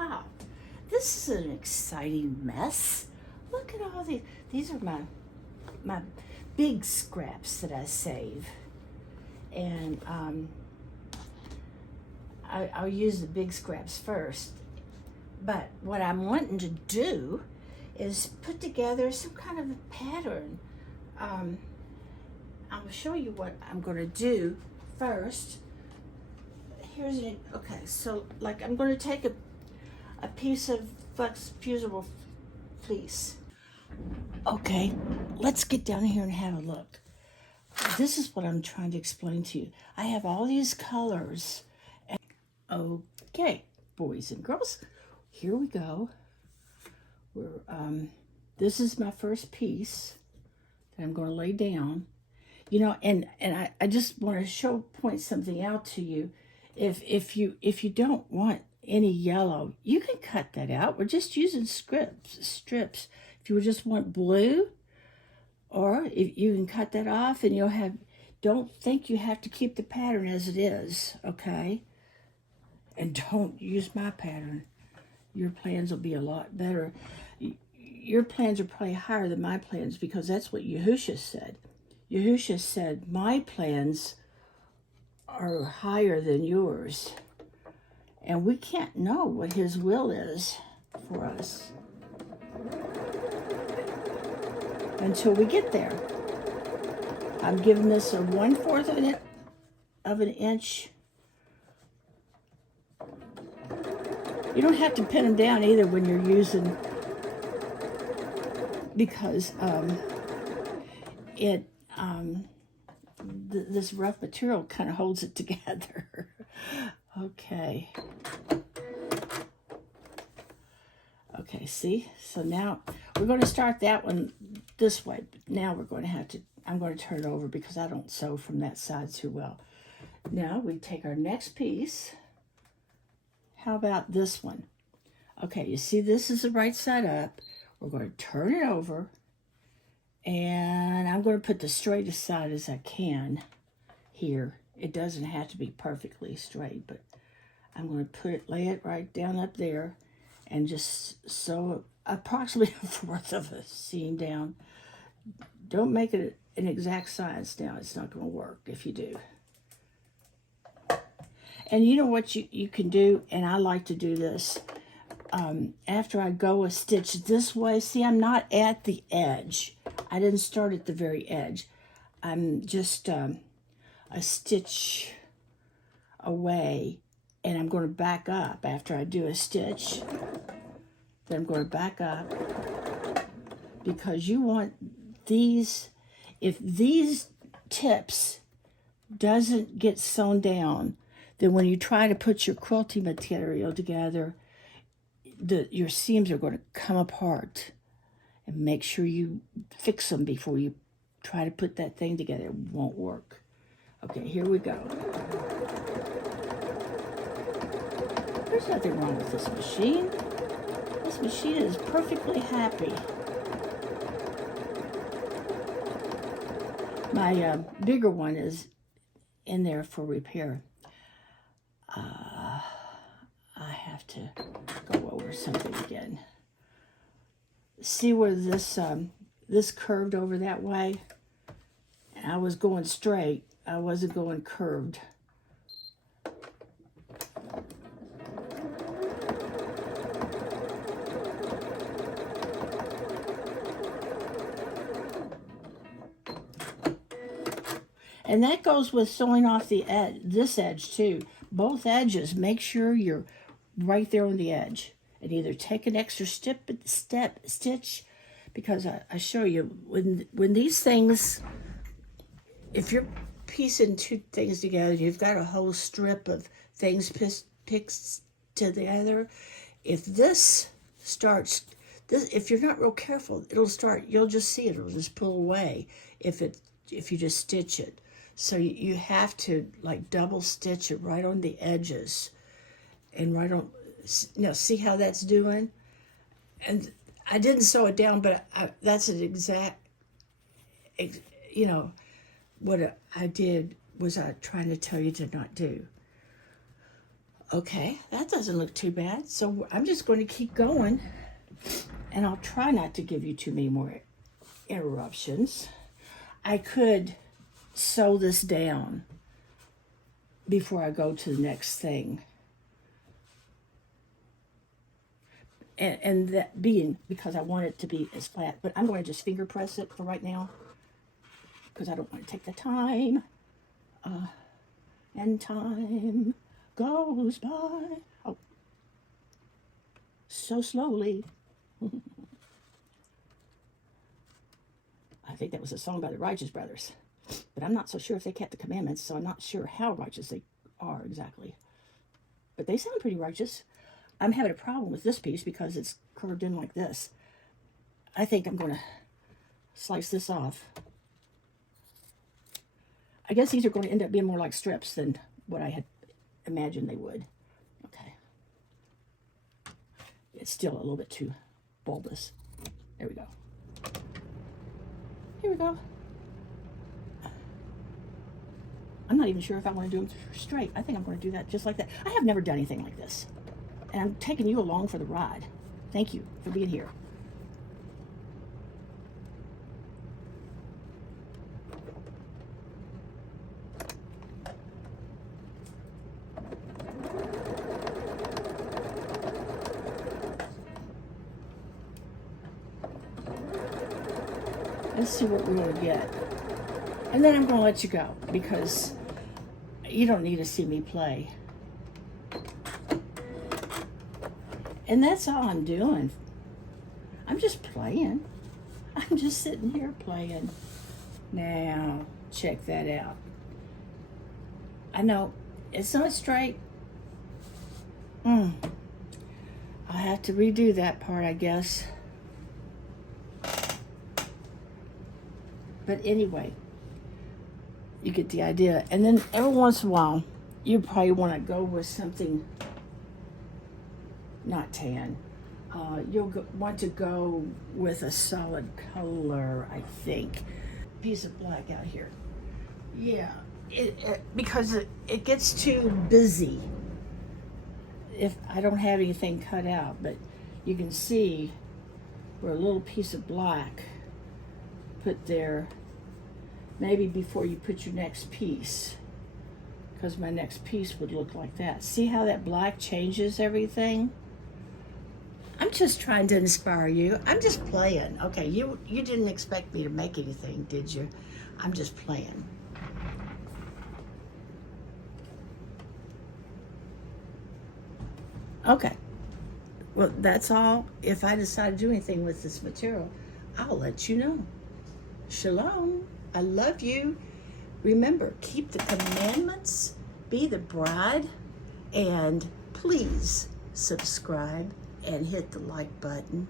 wow, this is an exciting mess. Look at all these. These are my big scraps that I save. And I'll use the big scraps first. But what I'm wanting to do is put together some kind of a pattern. I'll show you what I'm going to do first. Here's an, okay, so like I'm going to take a piece of fusible fleece. Okay, let's get down here and have a look. This is what I'm trying to explain to you. I have all these colors. Okay, boys and girls, here we go. This is my first piece that I'm going to lay down. You know, and I just want to point something out to you. If you don't want any yellow, you can cut that out. We're just using strips. If you just want blue, or if you can cut that off, and you'll have. Don't think you have to keep the pattern as it is, okay? And don't use my pattern. Your plans will be a lot better. Your plans are probably higher than my plans, because that's what Yahusha said. Yahusha said, my plans are higher than yours. And we can't know what his will is for us until we get there. I'm giving this a 1/4 of an inch. You don't have to pin them down either when you're using, because this rough material kind of holds it together. Okay. Okay, see? So now we're going to start that one this way. But now we're going to have to, I'm going to turn it over because I don't sew from that side too well. Now we take our next piece. How about this one? Okay, you see this is the right side up. We're going to turn it over. And I'm going to put the straightest side as I can here. It doesn't have to be perfectly straight, but I'm going to lay it right down up there and just sew approximately 1/4 of a seam down. Don't make it an exact size now. It's not going to work if you do. And you know what you can do, and I like to do this. After I go a stitch this way, see, I'm not at the edge. I didn't start at the very edge. I'm just a stitch away, and I'm going to back up after I do a stitch. Then I'm going to back up, because you want these, if these tips doesn't get sewn down, then when you try to put your quilting material together, your seams are going to come apart. And make sure you fix them before you try to put that thing together. It won't work. Okay, here we go. There's nothing wrong with this machine. This machine is perfectly happy. My bigger one is in there for repair. I have to go over something again. See where this curved over that way? And I was going straight. I wasn't going curved. And that goes with sewing off the edge, this edge too. Both edges, make sure you're right there on the edge. And either take an extra stitch, because I show you, when these things, if you're piecing two things together, you've got a whole strip of things pieced together. If this starts, if you're not real careful, it'll start, you'll just see it, it'll just pull away if you just stitch it. So you have to like double stitch it right on the edges and right on. Now, see how that's doing? And I didn't sew it down, but that's an exact, you know, what I did was trying to tell you to not do. Okay, that doesn't look too bad. So I'm just going to keep going, and I'll try not to give you too many more interruptions. I could sew this down before I go to the next thing. And that being because I want it to be as flat, but I'm going to just finger press it for right now because I don't want to take the time. And time goes by. Oh, so slowly. I think that was a song by the Righteous Brothers, but I'm not so sure if they kept the commandments, so I'm not sure how righteous they are exactly. But they sound pretty righteous. I'm having a problem with this piece because it's curved in like this. I think I'm going to slice this off. I guess these are going to end up being more like strips than what I had imagined they would. Okay. It's still a little bit too bulbous. There we go. Here we go. I'm not even sure if I want to do them straight. I think I'm going to do that just like that. I have never done anything like this. And I'm taking you along for the ride. Thank you for being here. Let's see what we're going to get. And then I'm going to let you go because you don't need to see me play. And that's all I'm doing. I'm just playing. I'm just sitting here playing. Now, check that out. I know it's not straight. I'll have to redo that part, I guess. But anyway, you get the idea. And then every once in a while, you probably want to go with something not tan. You'll want to go with a solid color, I think. Piece of black out here. Yeah, because it gets too busy if I don't have anything cut out. But you can see where a little piece of black put there, maybe before you put your next piece, because my next piece would look like that. See how that black changes everything? I'm just trying to inspire you. I'm just playing. Okay, you didn't expect me to make anything, did you? I'm just playing. Okay. Well, that's all. If I decide to do anything with this material, I'll let you know. Shalom. I love you. Remember, keep the commandments, be the bride, and please subscribe and hit the like button.